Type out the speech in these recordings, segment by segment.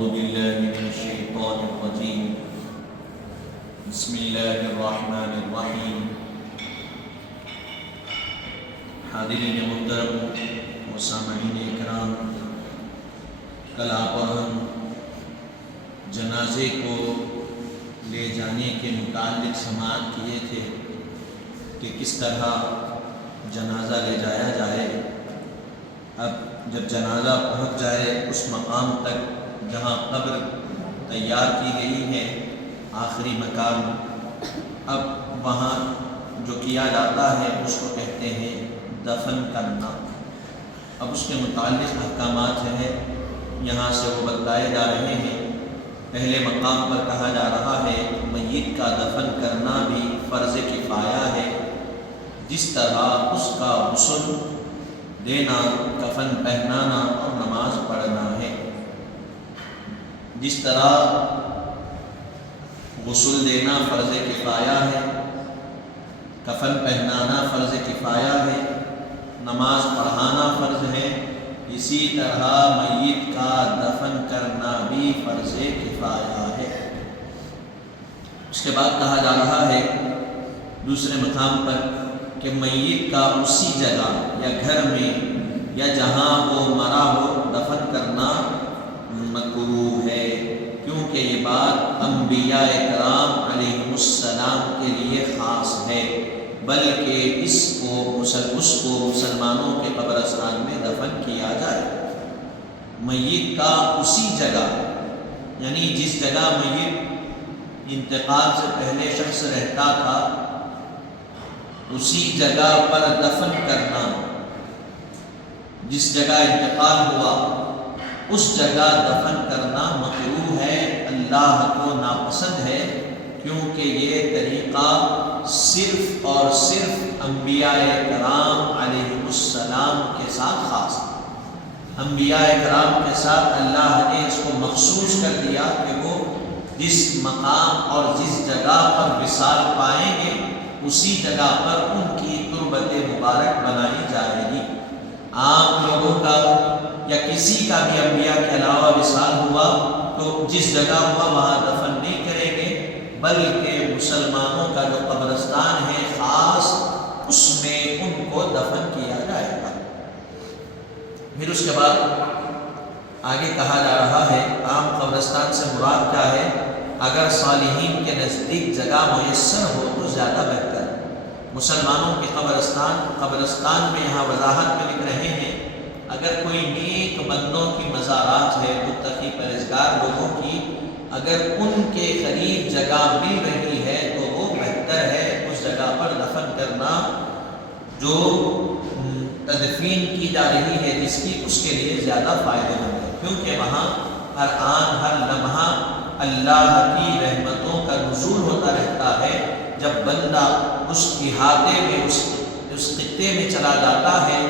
أعوذ بالله من الشيطان الرجيم بسم الله الرحمن الرحيم حاضرین محترم و سامعین اکرام، کل آپ اور ہم جنازے کو لے جانے کے متعلق سماعت کیے تھے کہ کس طرح جنازہ لے جایا جائے۔ اب جب جنازہ پہنچ جائے اس مقام تک جہاں قبر تیار کی گئی ہے، آخری مقام، اب وہاں جو کیا جاتا ہے اس کو کہتے ہیں دفن کرنا۔ اب اس کے متعلق احکامات ہیں یہاں سے وہ بتائے جا رہے ہیں۔ پہلے مقام پر کہا جا رہا ہے میت کا دفن کرنا بھی فرض کفایہ ہے، جس طرح اس کا غسل دینا، کفن پہنانا اور نماز پڑھنا ہے۔ جس طرح غسل دینا فرض کفایہ ہے، کفن پہنانا فرض کفایہ ہے، نماز پڑھانا فرض ہے، اسی طرح میت کا دفن کرنا بھی فرض کفایہ ہے۔ اس کے بعد کہا جا رہا ہے دوسرے مقام پر کہ میت کا اسی جگہ یا گھر میں یا جہاں وہ مرا ہو دفن کرنا مکروہ ہے، کیونکہ یہ بات انبیاء کرام علیہم السلام کے لیے خاص ہے، بلکہ اس کو مسلمانوں کے قبرستان میں دفن کیا جائے۔ میت کا اسی جگہ، یعنی جس جگہ میت انتقال سے پہلے شخص رہتا تھا اسی جگہ پر دفن کرنا، جس جگہ انتقال ہوا اس جگہ دفن کرنا مکروہ ہے، اللہ کو ناپسند ہے، کیونکہ یہ طریقہ صرف اور صرف انبیاء کرام علیہ السلام کے ساتھ خاص ہے۔ انبیاء کرام کے ساتھ اللہ نے اس کو مخصوص کر دیا کہ وہ جس مقام اور جس جگہ پر وصال پائیں گے اسی جگہ پر ان کی تربت مبارک بنائی جائے گی۔ عام لوگوں کا یا کسی کا بھی انبیاء کے علاوہ وصال ہوا تو جس جگہ ہوا وہاں دفن نہیں کریں گے، بلکہ مسلمانوں کا جو قبرستان ہے خاص، اس میں ان کو دفن کیا جائے گا۔ پھر اس کے بعد آگے کہا جا رہا ہے عام قبرستان سے مراد کیا ہے؟ اگر صالحین کے نزدیک جگہ میسر ہو تو زیادہ بہتر۔ مسلمانوں کے قبرستان میں یہاں وضاحت میں لکھ رہے ہیں اگر کوئی نیک بندوں کی مزارات ہے، متقی پرہیزگار لوگوں کی، اگر ان کے قریب جگہ مل رہی ہے تو وہ بہتر ہے اس جگہ پر دفن کرنا جو تدفین کی جا رہی ہے جس کی، اس کے لیے زیادہ فائدہ مند ہے، کیونکہ وہاں ہر آن ہر لمحہ اللہ کی رحمتوں کا نزول ہوتا رہتا ہے۔ جب بندہ اس احاطے میں اس خطے میں چلا جاتا ہے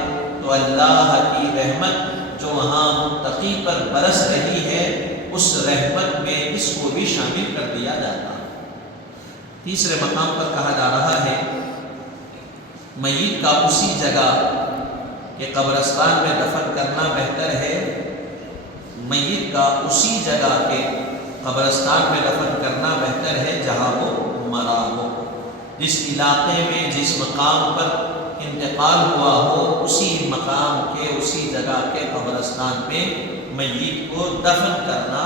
تو اللہ کی رحمت جو وہاں متقی پر برس رہی ہے اس رحمت میں اس کو بھی شامل کر دیا جاتا ہے۔ تیسرے مقام پر کہا جا رہا ہے میت کا اسی جگہ کے قبرستان میں دفن کرنا بہتر ہے، میت کا اسی جگہ کے قبرستان میں دفن کرنا بہتر ہے جہاں وہ مرا ہو۔ جس علاقے میں جس مقام پر انتقال ہوا ہو اسی مقام کے اسی جگہ کے قبرستان میں میت کو دفن کرنا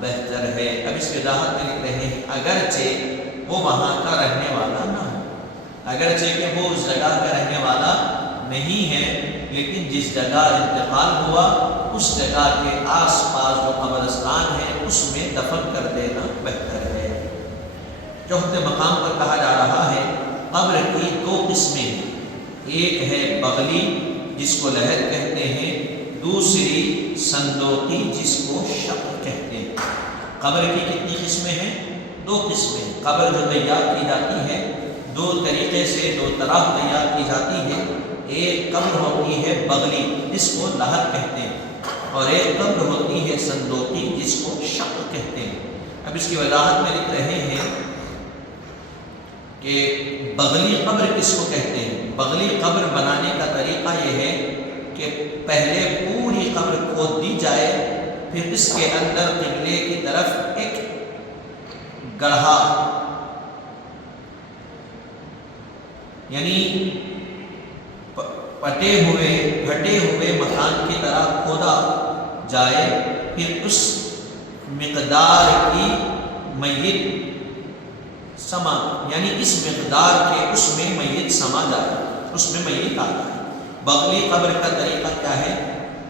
بہتر ہے۔ اب اس وضاحت میں لکھ رہے ہیں اگرچہ وہ وہاں کا رہنے والا نہ ہو، اگرچہ کہ وہ اس جگہ کا رہنے والا نہیں ہے، لیکن جس جگہ انتقال ہوا اس جگہ کے آس پاس جو قبرستان ہے اس میں دفن کر دینا بہتر ہے۔ چوتھے مقام پر کہا جا رہا ہے قبر کی دو قسمیں ہیں، ایک ہے بغلی جس کو لحد کہتے ہیں، دوسری صندوقی جس کو شق کہتے ہیں۔ قبر کی کتنی قسمیں ہیں؟ دو قسمیں ہیں۔ قبر جو تیار کی جاتی ہے دو طریقے سے، دو طرح تیار کی جاتی ہے۔ ایک قبر ہوتی ہے بغلی جس کو لحد کہتے ہیں، اور ایک قبر ہوتی ہے صندوقی جس کو شق کہتے ہیں۔ اب اس کی وضاحت میں لکھ رہے ہیں کہ بغلی قبر کس کو کہتے ہیں؟ بغلی قبر بنانے کا طریقہ یہ ہے کہ پہلے پوری قبر کھود دی جائے، پھر اس کے اندر قبلے کی طرف ایک گڑھا یعنی پٹے ہوئے گھٹے ہوئے مکان کی طرح کھودا جائے، پھر اس مقدار کی میت سما، یعنی اس مقدار کے اس میں میت سما جائے، اس میں میت آ جائے۔ بغلی قبر کا طریقہ کیا ہے؟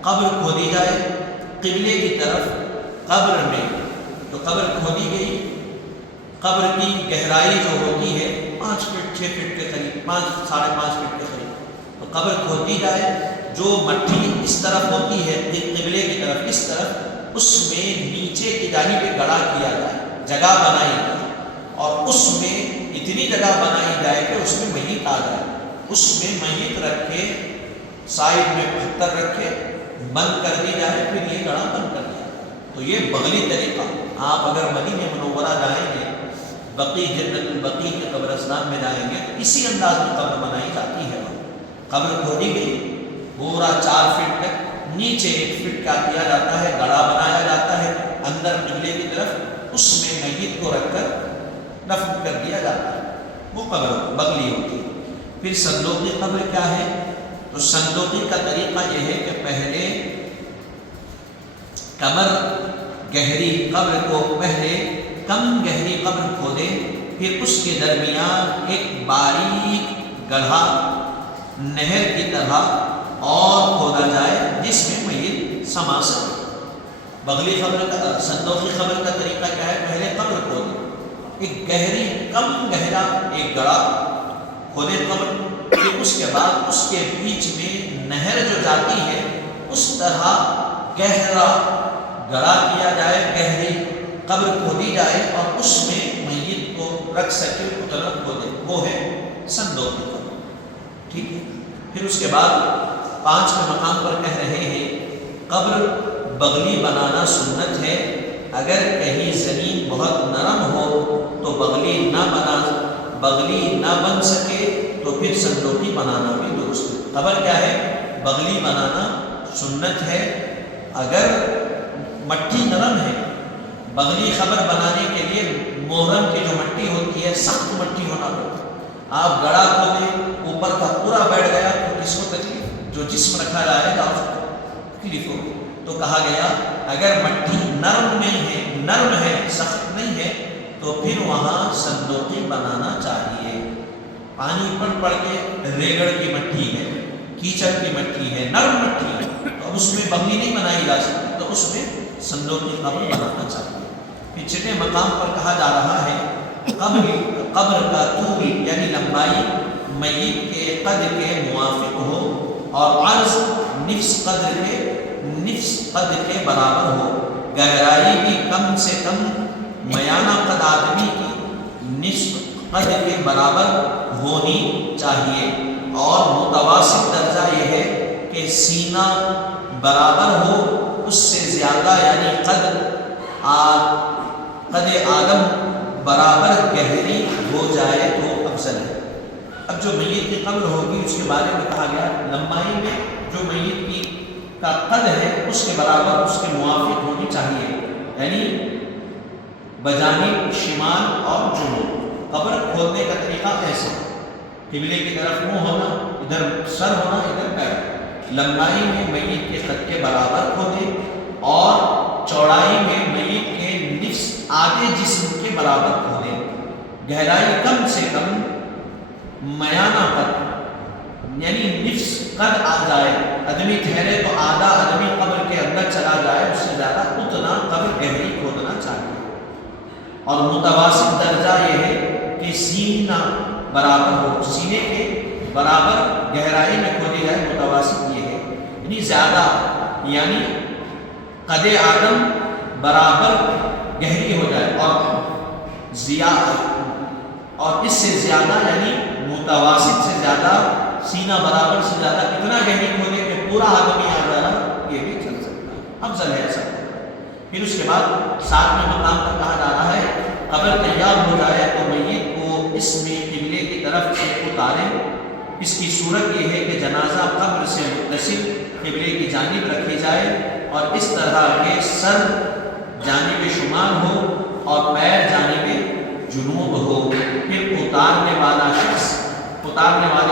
قبر کھودی جائے قبلے کی طرف، قبر میں تو قبر کھودی گئی، قبر کی گہرائی جو ہوتی ہے 5 فٹ 6 فٹ کے قریب، 5 ساڑھے 5 فٹ کے قریب، تو قبر کھودی جائے، جو مٹی اس طرف ہوتی ہے قبلے کی طرف اس طرف، اس میں نیچے کی جانب پہ گڑھا کیا جائے، جگہ بنائی جائے، اور اس میں اتنی جگہ بنائی جائے کہ اس میں میت آ جائے، اس میں میت رکھ کے سائڈ میں پتھر رکھے بند کر دی جائے، پھر یہ گڑھا بند کر دیا جائے۔ تو یہ بغلی طریقہ، آپ اگر مدینہ منورہ جائیں گے، بقیع جنت البقیع کے قبرستان میں جائیں گے، تو اسی انداز میں قبر بنائی جاتی ہے۔ قبر کھودی گئی پورا 4 فٹ تک، نیچے 1 فٹ کا کیا جاتا ہے، گڑھا بنایا جاتا ہے اندر قبلے کی طرف، اس میں میت کو رکھ کر دفن کر دیا جاتا ہے، وہ قبر بغلی ہوتی ہے۔ پھر صندوقی قبر کیا ہے؟ تو صندوقی کا طریقہ یہ ہے کہ پہلے کمر گہری قبر کو، پہلے کم گہری قبر کھودے، پھر اس کے درمیان ایک باریک گڑھا نہر کی طرح اور کھودا جائے جس میں میت سما سکے۔ بغلی قبر کا، صندوقی قبر کا طریقہ کیا ہے؟ پہلے قبر کھودے، ایک گہری کم گہرا ایک گڑھا کھودے قبر، پھر اس کے بعد اس کے بیچ میں نہر جو جاتی ہے اس طرح گہرا گڑھا کیا جائے، گہری قبر کھودی جائے اور اس میں میت کو رکھ سکے، اتنا کھودے، وہ ہے صندوقی قبر۔ ٹھیک ہے، پھر اس کے بعد 5 مقام پر کہہ رہے ہیں قبر بغلی بنانا سنت ہے، اگر کہیں زمین بہت نرم ہو تو بغلی نہ بن سکے تو پھر صندوقی بنانا بھی درست ہے۔ قبر کیا ہے؟ بغلی بنانا سنت ہے، اگر مٹی نرم ہے۔ بغلی قبر بنانے کے لیے محرم کی جو مٹی ہوتی ہے سخت مٹی ہونا پڑتا ہے، آپ گڑھا کھودیں اوپر کا پورا بیٹھ گیا تو کس کو تکلیف؟ جو جسم رکھا جائے گا اس کو تکلیف ہوگی۔ تو کہا گیا اگر مٹی نرم ہے سخت نہیں ہے تو پھر وہاں صندوقی بنانا چاہیے۔ پانی پڑ کے ریگڑ کی مٹی ہے، کیچڑ کی مٹی ہے، نرم مٹی ہے، تو اس میں بغلی نہیں بنائی جا سکتی، تو اس میں صندوقی قبر بنانا چاہیے۔ پھر 6 مقام پر کہا جا رہا ہے قبر کا طول یعنی لمبائی میت کے قد کے موافق ہو اور عرض نصف قد کے برابر ہو، گہرائی بھی کم سے کم میانہ قد آدمی کی نصف قد کے برابر ہونی چاہیے، اور متوسط درجہ یہ ہے کہ سینہ برابر ہو، اس سے زیادہ یعنی قد آدم برابر گہری ہو جائے تو افضل ہے۔ اب جو میت کی قبر ہوگی اس کے بارے میں کہا گیا لمبائی میں جو میت کی کا قد ہے اس کے برابر، اس کے موافق ہونی چاہیے، یعنی بجانب شمال اور جنوب۔ قبر کھودنے کا طریقہ ایسا، قبلے کی طرف منہ ہونا، ادھر سر ہونا، ادھر پیر، لمبائی میں میت کے قد کے برابر کھودے اور چوڑائی میں میت کے نصف آدھے جسم کے برابر کھودے، گہرائی کم سے کم میانہ قد یعنی نصف قد آ جائے، آدمی ٹھہرے تو آدھا آدمی قبر کے اندر چلا جائے، اس سے زیادہ اتنا قبر گہری کھودنا چاہیے۔ اور متوسط درجہ یہ ہے کہ سینہ برابر ہو، سینے کے برابر گہرائی میں کھودی جائے، متوسط یہ ہے، یعنی زیادہ یعنی قد آدم برابر گہری ہو جائے، اور اس سے زیادہ یعنی متوسط سے زیادہ، سینہ برابر سے زیادہ اتنا گہری کھودے کہ پورا آدمی آ جائے، یہ بھی چل سکتا ہے، افضل ہے ایسا۔ پھر اس کے بعد 7 مقام پر کہا جا رہا ہے قبر تیار ہو جائے تو میت کو اس میں قبلے کی طرف سے اتاریں۔ اس کی صورت یہ ہے کہ جنازہ قبر سے متصل قبلے کی جانب رکھی جائے، اور اس طرح کے سر جانب شمال ہو اور پیر جانب جنوب ہو۔ پھر اتارنے والے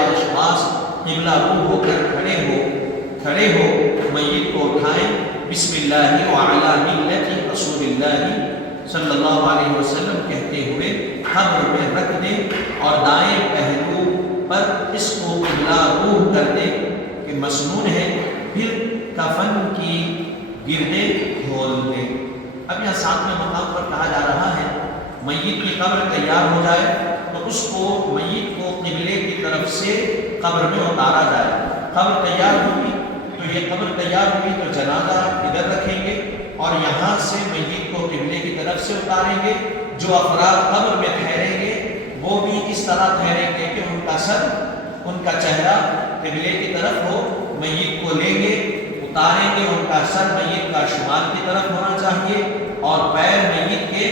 اشخاص قبلہ رو ہو کر کھڑے ہو میت کو اٹھائیں، بسم اللہ وعلی ملت رسول اللہ صلی اللہ علیہ وسلم کہتے ہوئے قبر میں رکھ دیں اور دائیں پہلو پر اس کو قبلہ رو کر دیں کہ مسنون ہے، پھر کفن کی گردیں کھول دیں۔ اب یہاں 7ویں مقام پر کہا جا رہا ہے میت کی قبر تیار ہو جائے تو اس کو میت کو قبلے کی طرف سے قبر میں اتارا جائے۔ قبر تیار ہوگی تو یہ قبر تیار ہوگی تو جنازہ ادھر رکھیں گے اور یہاں سے میت کو قبلے کی طرف سے اتاریں گے۔ جو افراد قبر میں ٹھہریں گے وہ بھی اس طرح ٹھہریں گے کہ ان کا سر، ان کا چہرہ قبلے کی طرف ہو۔ میت کو لیں گے، اتاریں گے، ان کا سر میت کا شمال کی طرف ہونا چاہیے اور پیر میت کے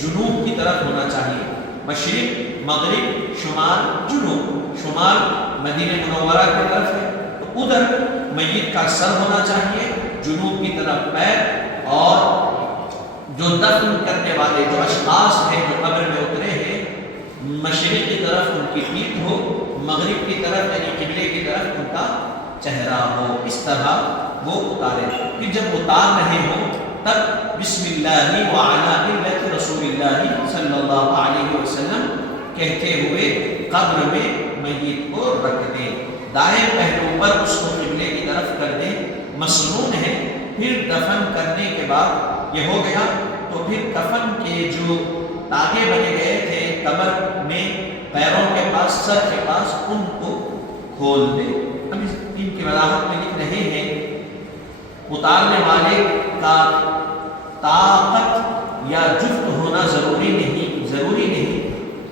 جنوب کی طرف ہونا چاہیے۔ مشرق، مغرب، شمال، جنوب۔ شمال مدینہ منورہ کی طرف ہے تو ادھر میت کا سر ہونا چاہیے، جنوب کی طرف پیر، اور جو دفن کرنے والے جو اشخاص ہیں جو قبر میں اترے ہیں مشرق کی طرف ان کی پیٹھ ہو، مغرب کی طرف یعنی قبلے کی طرف ان کا چہرہ ہو، اس طرح وہ اتارے۔ پھر جب اتار رہے ہوں تب بسم اللہ وعلی ملت رسول اللہ صلی اللہ علیہ وسلم کہتے ہوئے قبر میں میت کو رکھ دیں، دائیں پہلو پر اس کو قبلے کی طرف کر دیں، مسنون ہے۔ پھر دفن کرنے کے بعد یہ ہو گیا تو پھر کفن کے جو تاگے بنے گئے تھے کمر میں، پیروں کے پاس، سر کے پاس، ان کو کھول دیں۔ اب ان کی وضاحت میں لکھ رہے ہیں اتارنے والے کا طاقت یا جفت ہونا ضروری نہیں،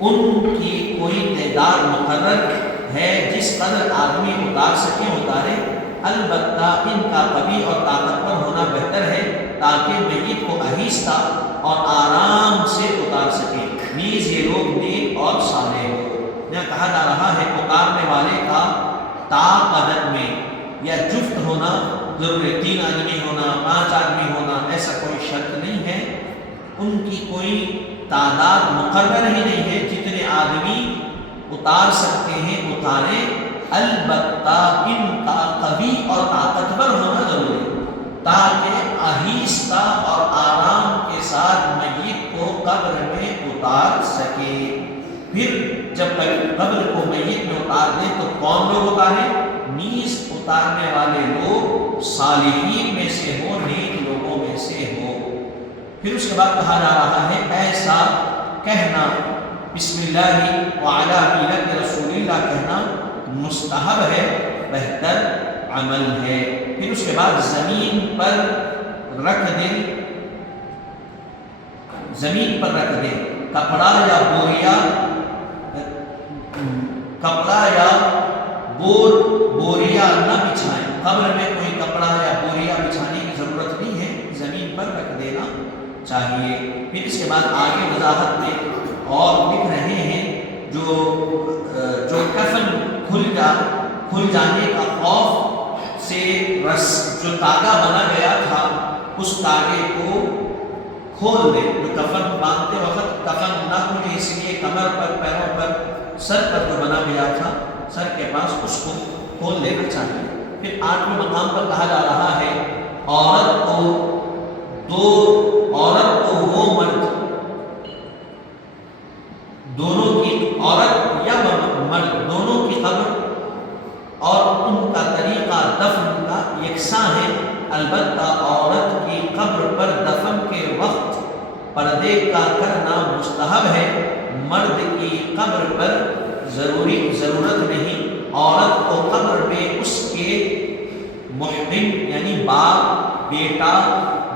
ان کی کوئی تعداد مقرر ہے جس قدر آدمی اتار سکے اتارے، البتہ ان کا قوی اور طاقتور ہونا بہتر ہے تاکہ میت کو آہستہ اور آرام سے اتار سکے، نیز یہ لوگ نیک اور صالح ہو۔ یہاں کہا جا رہا ہے اتارنے والے کا عدد میں یا جفت ہونا ضروری، 3 آدمی ہونا، 5 آدمی ہونا، ایسا کوئی شرط نہیں ہے۔ ان کی کوئی تعداد مقرر ہی نہیں ہے، جتنے آدمی اتار سکتے ہیں اتاریں، البتہ ان کا قوی اور طاقتور ہونا ضروری ہے تاکہ آہستہ اور آرام کے ساتھ میت کو قبر میں اتار سکے۔ پھر جب قبر کو میت میں اتار دیں تو کون لوگ اتاریں؟ نیز اتارنے والے لوگ صالحین میں سے ہو، نیک لوگوں میں سے ہو۔ پھر اس کے بعد کہا جا رہا ہے ایسا کہنا، بسم اللہ وعلی ملت رسول اللہ کہنا مستحب ہے، بہتر عمل ہے۔ پھر اس کے بعد زمین پر رکھ دیں، کپڑا یا بوریا نہ بچھائیں۔ قبر میں کوئی کپڑا یا بوریا بچھانے کی ضرورت نہیں ہے، زمین پر رکھ دینا چاہیے۔ پھر اس کے بعد آگے وضاحت میں اور لکھ رہے ہیں جو کفن کھل جانے کا خوف سے جو تاگا بنا گیا تھا اس تاگے کو کھول دے۔ جو کفن باندھتے وقت کفن نہ کھلے اس لیے کمر پر، پیروں پر، سر پر جو بنا گیا تھا سر کے پاس، اس کو کھول دینا چاہیے۔ پھر 8ویں مقام پر کہا جا رہا ہے عورت کو وہ مرد، دونوں کی، عورت یا مرد دونوں کی قبر اور ان کا طریقہ دفن کا یکساں ہے، البتہ عورت کی قبر پر دفن کے وقت پردے کا کرنا مستحب ہے، مرد کی قبر پر ضرورت نہیں۔ عورت کو قبر میں اس کے محرم یعنی باپ، بیٹا،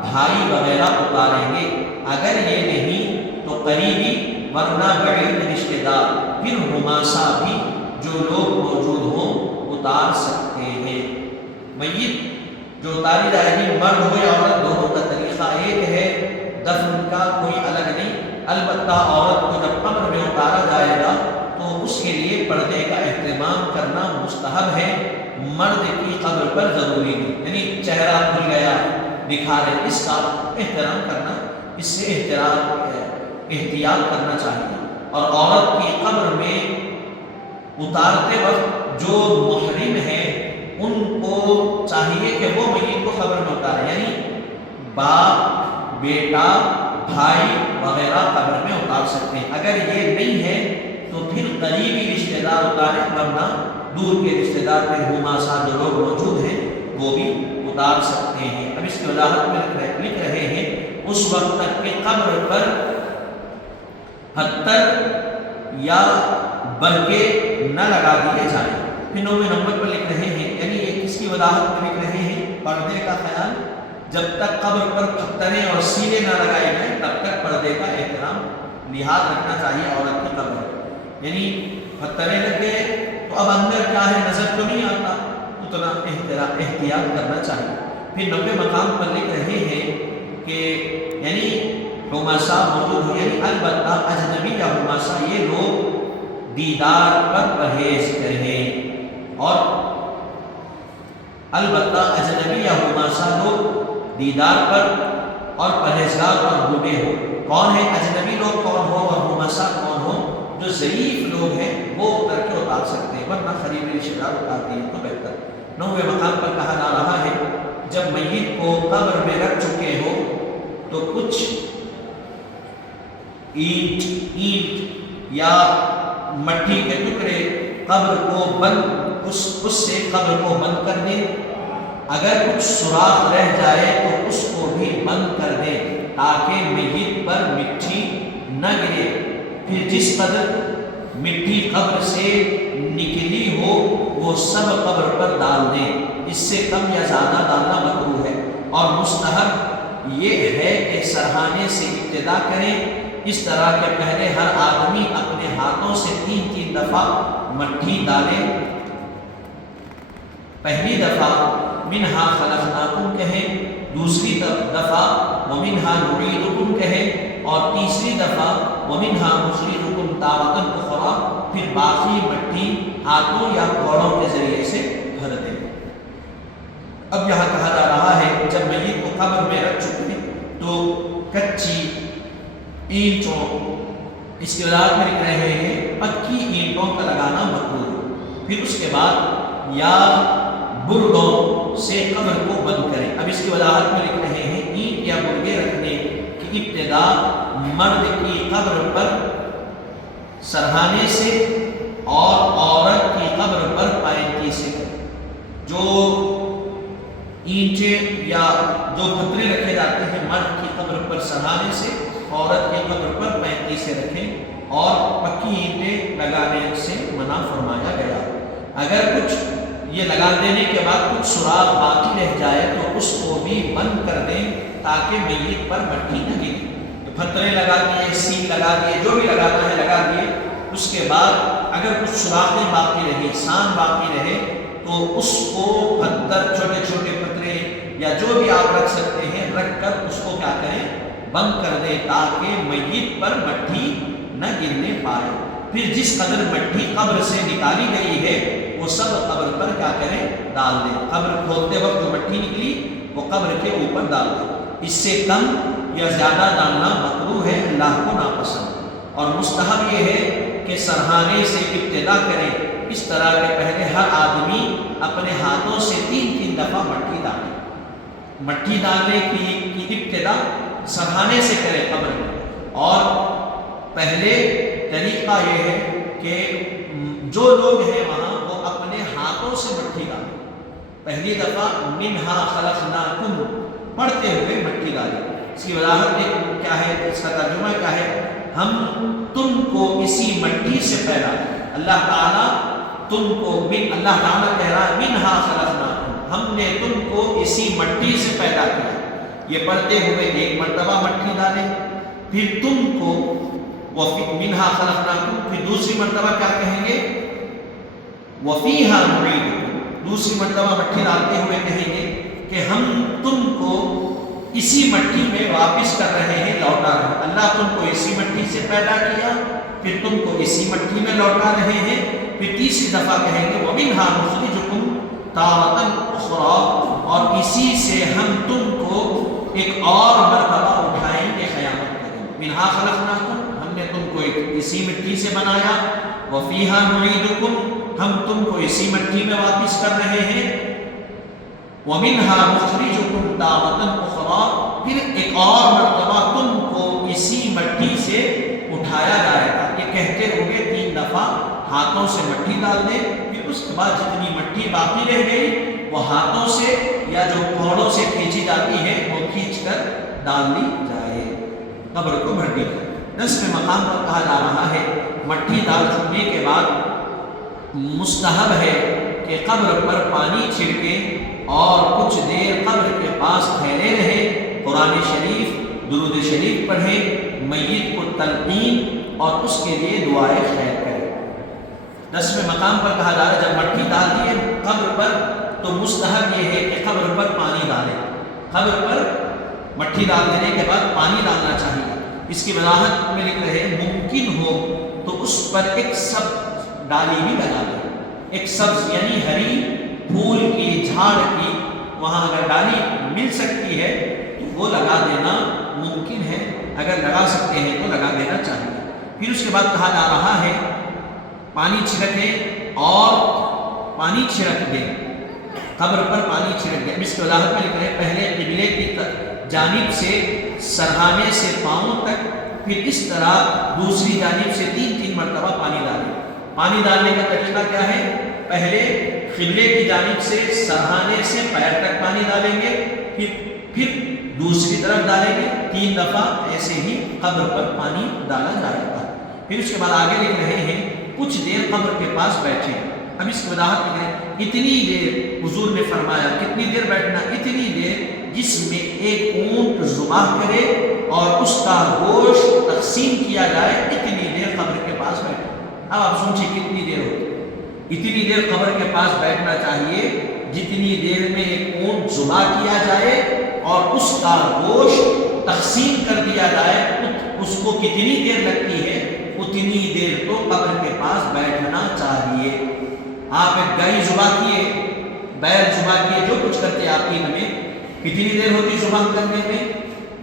بھائی وغیرہ اتاریں گے، اگر یہ نہیں تو قریبی ورنہ بعید رشتہ دار، پھر ہماسا بھی جو لوگ موجود ہوں اتار سکتے ہیں۔ میت جو اتاری جائے گی مرد ہو یا عورت، دونوں کا طریقہ ایک ہے، دفن کا کوئی الگ نہیں، البتہ عورت کو جب قبر میں اتارا جائے گا تو اس کے لیے پردے کا اہتمام کرنا مستحب ہے، مرد کی قبر پر ضروری نہیں۔ یعنی چہرہ کھل گیا، دکھا رہے، اس کا احترام کرنا، اس سے احتیاط کرنا چاہیے۔ اور عورت کی قبر میں اتارتے وقت جو محرم ہے ان کو چاہیے کہ وہ میت کو قبر میں اتارے، یعنی باپ، بیٹا، بھائی وغیرہ قبر میں اتار سکتے ہیں۔ اگر یہ نہیں ہے تو پھر قریبی رشتہ دار اتاریں، ورنہ دور کے رشتہ دار پھر ہما سا جو لوگ موجود ہیں وہ بھی اتار سکتے ہیں۔ اب اس کی وضاحت میں لکھ رہے ہیں اس وقت تک کہ قبر پر پتھر یا برگے نہ لگا دیے جائیں۔ پھر 9ویں نمبر پر لکھ رہے ہیں، یعنی یہ کس کی وضاحت میں لکھ رہے ہیں، پردے کا خیال، جب تک قبر پر پتھریں اور سیلے نہ لگائے جائیں تب تک پردے کا احترام لحاظ رکھنا چاہیے عورت کی قبر۔ یعنی پتھریں لگ گئے تو اب اندر کیا ہے نظر تو نہیں آتا، اتنا احتیاط کرنا چاہیے۔ پھر 90 مقام پر لکھ رہے ہیں کہ یعنی حماسا موجود ہو، یعنی البتہ اجنبی یا حماسا یہ لوگ دیدار پر پرہیز کریں، اور البتہ اجنبی یا حماسا لوگ دیدار پر اور پرہیزگار پر ڈوبے ہو۔ کون ہے اجنبی لوگ کون ہو اور حماسا کون ہو؟ جو ضعیف لوگ ہیں وہ اتر کے اتار سکتے ہیں، ورنہ قریبی رشتہ دار اتارتے ہیں تو بہتر۔ 9ویں مقام پر کہا جا رہا ہے جب میت کو قبر میں رکھ چکے ہو تو کچھ اینٹ یا مٹی کے ٹکڑے قبر کو بند اس سے قبر کو بند کر دیں، اگر کچھ سوراخ رہ جائے تو اس کو بھی بند کر دیں تاکہ میت پر مٹی نہ گرے۔ پھر جس قدر مٹی قبر سے نکلی ہو وہ سب قبر پر ڈال دیں، اس سے کم یا زیادہ ڈالنا مکروہ ہے، اور مستحب یہ ہے کہ سرہانے سے ابتدا کریں، اس طرح کہ پہلے ہر آدمی اپنے ہاتھوں سے 3 دفعہ مٹی ڈالے۔ پہلی دفعہ منہا خلقناکم کہیں، دوسری دفعہ ومنہا نعیدکم کہیں، اور تیسری دفعہ ومنہا نخرجکم تارۃ اخری، پھر باقی مٹی ہاتھوں یا کوڑوں کے ذریعے سے بھر دیں۔ اب یہاں کہا جا رہا ہے جب میت کو قبر میں رکھ چکے تو کچی اینٹوں، اس کے بعد میں لکھ رہے ہیں پکی اینٹوں کا لگانا مکروہ، پھر اس کے بعد یا برگوں سے قبر کو بند کریں۔ اب اس کی وضاحت میں لکھ رہے ہیں اینٹ یا برگے رکھنے کی ابتدا مرد کی قبر پر سرہانے سے اور عورت کی قبر پر پائنتی سے کریں۔ جو اینٹیں یا جو پتھرے رکھے جاتے ہیں مرد کی قبر پر سرہانے سے، عورت کی قبر پر 35 سے رکھیں، اور پکی اینٹیں لگانے سے منع فرمایا گیا۔ اگر کچھ یہ لگا دینے کے بعد کچھ سراغ باقی رہ جائے تو اس کو بھی بند کر دیں تاکہ میت پر مٹی نہ گرے۔ پتھرے لگا دیے، سیل لگا دیے، جو بھی لگانا ہے لگا دیے، اس کے بعد اگر کچھ سوراخیں باقی رہی، سان باقی رہے تو اس کو پتھر، چھوٹے چھوٹے پتھرے یا جو بھی آپ رکھ سکتے ہیں رکھ کر اس کو کیا کریں، بند کر دیں تاکہ میت پر مٹی نہ گرنے پائے۔ پھر جس قدر مٹی قبر سے نکالی گئی ہے وہ سب قبر پر کیا کریں، ڈال دیں۔ قبر کھولتے وقت جو مٹی نکلی وہ قبر کے اوپر ڈال دیں، اس سے کم یا زیادہ ڈالنا مکروہ ہے، اللہ کو ناپسند۔ اور مستحب یہ ہے کہ سرہانے سے ابتدا کریں، اس طرح کہ پہلے ہر آدمی اپنے ہاتھوں سے 3 دفعہ مٹی ڈالے۔ مٹی ڈالنے کی ابتدا سرہانے سے کریں قبر میں، اور پہلے طریقہ یہ ہے کہ جو لوگ ہیں وہاں وہ اپنے ہاتھوں سے مٹی ڈالیں۔ پہلی دفعہ منہا خلقناکم پڑھتے ہوئے مٹی ڈالیں۔ اس کی وضاحت کیا ہے، اس کا ترجمہ کیا ہے، ہم تم کو اسی مٹی سے پیدا کیا۔ اللہ تعالیٰ تم کو، اللہ تعالیٰ کہہ رہا ہے منہا خلقناکم، ہم نے تم کو اسی مٹی سے پیدا کیا۔ یہ پڑھتے ہوئے 1 مرتبہ مٹی ڈالیں، پھر تم کو منہا خلقناکم، پھر دوسری مرتبہ کیا کہیں گے، وفیہا نعیدکم، دوسری مرتبہ مٹی ڈالتے ہوئے کہیں گے کہ ہم تم کو اسی مٹی میں واپس کر رہے ہیں، لوٹا رہے ہیں۔ اللہ تم کو اسی مٹی سے پیدا کیا، پھر تم کو اسی مٹی میں لوٹا رہے ہیں۔ پھر تیسری دفعہ کہیں گے وَمِنْهَا نُخْرِجُكُمْ تَارَةً أُخْرَىٰ، اور اسی سے ہم تم کو ایک اور مرتبہ اٹھائیں گے قیامت کے دن. منہا خلقناکم، ہم نے تم کو اسی مٹی سے بنایا. وفیہا نعیدکم، ہم تم کو اسی مٹی میں واپس کر رہے ہیں. ومنہا نخرجکم تارۃ اخری، پھر ایک اور مرتبہ تم کو اسی مٹی سے اٹھایا جائے گا. یہ کہتے ہوئے 3 دفعہ ہاتھوں سے مٹی ڈال دیں. پھر اس کے بعد جتنی مٹی باقی رہ گئی وہ ہاتھوں سے یا جو پھوڑوں سے کھینچی جاتی ہے وہ کھینچ کر ڈال دی جائے، قبر کو بھر دی جائے. 10ویں مقام پر کہا جا رہا ہے مٹی ڈال چکنے کے بعد مستحب ہے کہ قبر پر پانی چھڑکیں اور کچھ دیر قبر کے پاس ٹھہرے رہیں، قرآن شریف درود شریف پڑھیں، میت کو تلقین اور اس کے لیے دعائے خیر کریں. 10ویں مقام پر کہا جا رہا ہے جب مٹی ڈال دیے قبر پر تو مستحب یہ ہے کہ قبر پر پانی ڈالیں. قبر پر مٹی ڈال دینے کے بعد پانی ڈالنا چاہیے. اس کی وضاحت میں لکھ رہے ہیں ممکن ہو تو اس پر ایک سبز ڈالی بھی لگا دیں. ایک سبز یعنی ہری پھول کی جھاڑ کی وہاں اگر ڈالی مل سکتی ہے تو وہ لگا دینا ممکن ہے. اگر لگا سکتے ہیں تو لگا دینا چاہیے. پھر اس کے بعد کہا جا رہا ہے پانی چھڑکیں اور پانی چھڑک دیں، قبر پر پانی چھڑک دیں. اس کی وضاحت میں لکھ رہے ہیں پہلے قبلے کی جانب سے سرہانے سے پاؤں تک، پھر اس طرح دوسری جانب سے 3 مرتبہ پانی ڈالیں. پانی ڈالنے کا طریقہ کیا ہے؟ پہلے قبلے کی جانب سے سرہانے سے پیر تک پانی ڈالیں گے، پھر دوسری طرف ڈالیں گے. 3 دفعہ ایسے ہی قبر پر پانی ڈالا جائے گا. پھر اس کے بعد آگے لکھ رہے ہیں کچھ دیر قبر کے پاس بیٹھیں. اب اس کی وضاحت لکھ رہے ہیں اتنی دیر حضور نے فرمایا کتنی دیر بیٹھنا؟ اتنی دیر جس میں ایک اونٹ ذبح کرے اور اس کا گوشت تقسیم کیا جائے، اتنی دیر قبر کے پاس بیٹھے. اب آپ سوچیں کتنی دیر ہوتی؟ اتنی دیر قبر کے پاس بیٹھنا چاہیے جتنی دیر میں ایک اونٹ ذبح کیا جائے اور اس کا گوشت تقسیم کر دیا جائے. اس کو کتنی دیر لگتی ہے اتنی دیر تو قبر کے پاس بیٹھنا چاہیے. آپ ایک گائے ذبح کیے، بیل ذبح کیے، جو کچھ کرتے آپ عید میں کتنی دیر ہوتی ذبح کرنے میں؟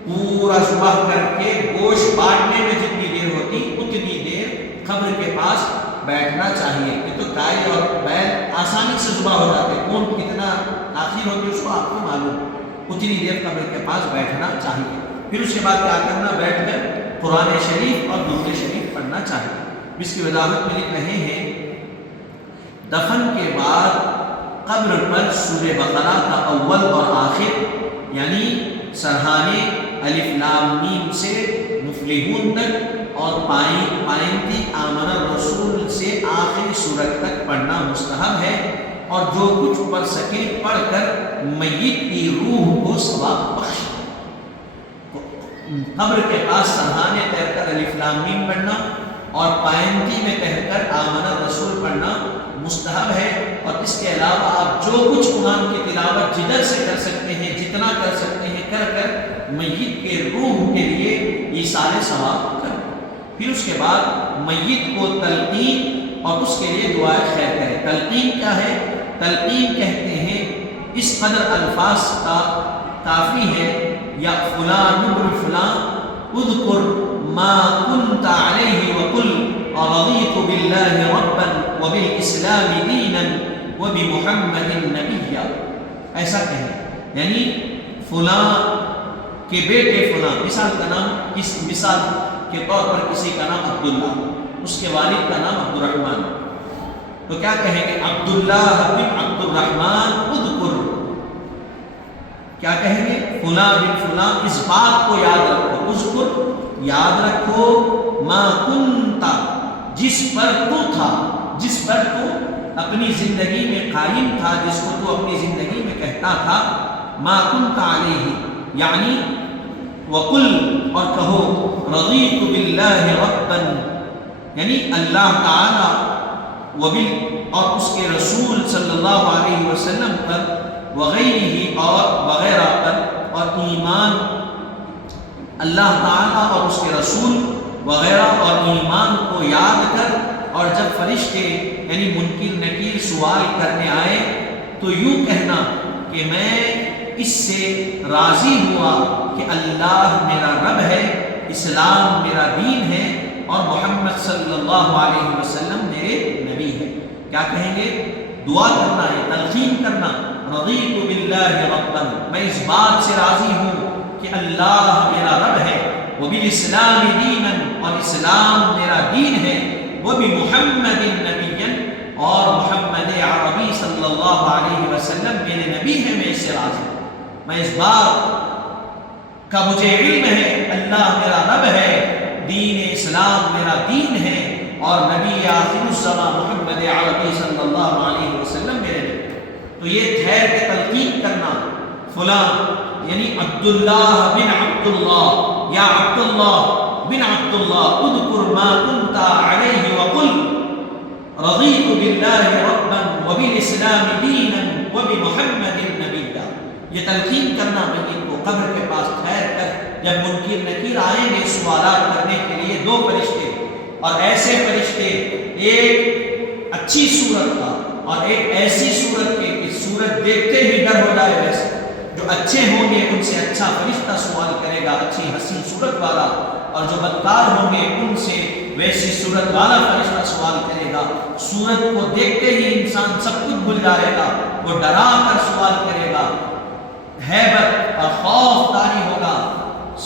پورا ذبح کر کے گوشت بانٹنے میں جتنی دیر ہوتی اتنی دیر قبر کے پاس بیٹھنا چاہیے. یہ تو گائے اور بیل آسانی سے ذبح ہو جاتے، اونٹ کتنا آخر ہوتی اس کو آپ کو معلوم. اتنی دیر قبر کے پاس بیٹھنا چاہیے. پھر اس کے بعد کیا کرنا؟ بیٹھ کر قرآن شریف اور درود شریف پڑھنا چاہیے. اس کی وضاحت میں لکھ رہے ہیں دفن کے بعد قبر پر سورہ بقرہ کا اول اور آخر یعنی سرہانے الف لام میم سے مفلحون تک اور پائنتی آمن الرسول سے آخری سورت تک پڑھنا مستحب ہے. اور جو کچھ پڑھ سکے پڑھ کر میت کی روح کو ثواب بخش. قبر کے پاس سرہانے تیر کر الف لام میم پڑھنا اور پائنتی میں کہہ کر آمن الرسول پڑھنا مستحب ہے. اور اس کے علاوہ آپ جو کچھ قرآن کی تلاوت جدھر سے کر سکتے ہیں، جتنا کر سکتے ہیں کر کر میت کے روح کے لیے ایصال ثواب کریں. پھر اس کے بعد میت کو تلقین اور اس کے لیے دعائے خیر کریں. تلقین کیا ہے؟ تلقین کہتے ہیں اس قدر الفاظ کا کافی ہے یا فلان ابن فلان اذکر ما كنت علیہ وقل رضیت باللہ ربا وبالاسلام دینا وبمحمد نبیا. ایسا کہیں یعنی فلاں کے بیٹے فلاں، مثال کا نام، مثال کے طور پر کسی کا نام عبداللہ، اس کے والد کا نام عبد الرحمن، تو کیا کہیں گے؟ عبداللہ بن عبد الرحمن اذکر، کیا کہیں گے؟ فلاں بن فلاں اس بات کو یاد رکھو، اذکر یاد رکھو، ما کنتا جس پر تو تھا، جس پر تو اپنی زندگی میں قائم تھا، جس کو تو اپنی زندگی میں کہتا تھا، ما کنت علیہ یعنی وقل اور کہو رضیت باللہ ربا یعنی اللہ تعالی اور اس کے رسول صلی اللہ علیہ وسلم پر وغیرہ اور وغیرہ پر، اور ایمان اللہ تعالیٰ اور اس کے رسول وغیرہ اور ایمان کو یاد کر. اور جب فرشتے یعنی منکر نکیر سوال کرنے آئے تو یوں کہنا کہ میں اس سے راضی ہوا کہ اللہ میرا رب ہے، اسلام میرا دین ہے، اور محمد صلی اللہ علیہ وسلم میرے نبی ہے۔ کیا کہیں گے؟ دعا کرنا ہے، تلقین کرنا، رضیت باللہ ربا، میں اس بات سے راضی ہوں کہ اللہ میرا رب ہے، وبالاسلام دینا، اور اسلام میرا دین ہے، وبمحمد نبیا، اور محمد عربی صلی اللہ علیہ وسلم میرے نبی ہے، میں اس سے راضی ہوں۔ میں اس بات کا مجھے علم ہے، اللہ میرا رب ہے، دین اسلام میرا دین ہے، اور نبی آخر الزمان محمد عربی صلی اللہ علیہ وسلم میرے نبی۔ تو یہ ٹھہر کے تلقین کرنا، فلاں یعنی عبداللہ بن عبداللہ، یا عبداللہ بن عبداللہ، اذکر ما کنت علیہ وقل رضیت باللہ ربا وبالاسلام دینا وبمحمد نبیا۔ یہ تلقین کرنا میت کو قبر کے پاس ٹھہر کر، جب منکر نکیر آئیں گے سوالات کرنے کے لیے، دو فرشتے، اور ایسے فرشتے، ایک اچھی صورت کا اور ایک ایسی صورت کے کہ صورت دیکھتے ہی ڈر ہو جائے، ویسے جو اچھے ہوں گے ان سے اچھا فرشتہ سوال کرے گا، اچھی حسین صورت والا، اور جو بدکار ہوں گے ان سے ویسی صورت والا فرشتہ سوال کرے گا۔ صورت کو دیکھتے ہی انسان سب کچھ بھول جائے گا، وہ ڈرا کر سوال کرے گا، ہیبت اور خوف طاری ہوگا،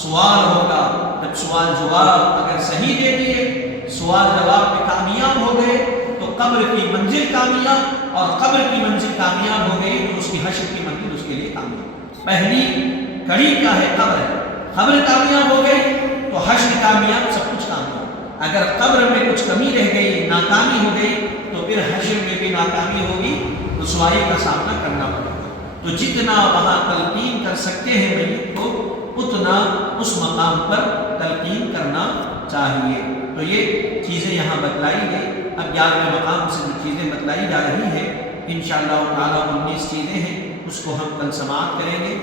سوال ہوگا۔ جب سوال جواب اگر صحیح دے دیے، سوال جواب میں کامیاب ہو گئے، تو قبر کی منزل کامیاب، اور قبر کی منزل کامیاب ہو گئی تو اس کی حشر کی منزل اس کے لیے کامیاب۔ پہلی کڑی کیا ہے؟ قبر ہے۔ قبر کامیاب ہو گئی تو حشر کامیاب، سب کچھ کامیاب۔ اگر قبر میں کچھ کمی رہ گئی، ناکامی ہو گئی، تو پھر حشر میں بھی ناکامی ہوگی، رسوائی کا سامنا کرنا پڑے گا۔ تو جتنا وہاں تلقین کر سکتے ہیں میت کو، اتنا اس مقام پر تلقین کرنا چاہیے۔ تو یہ چیزیں یہاں بتلائی گئی۔ اب 11ویں مقام سے جو چیزیں بتلائی جا رہی ہیں، انشاءاللہ تعالیٰ 19 چیزیں ہیں، اس کو ہم کل سماعت کریں گے۔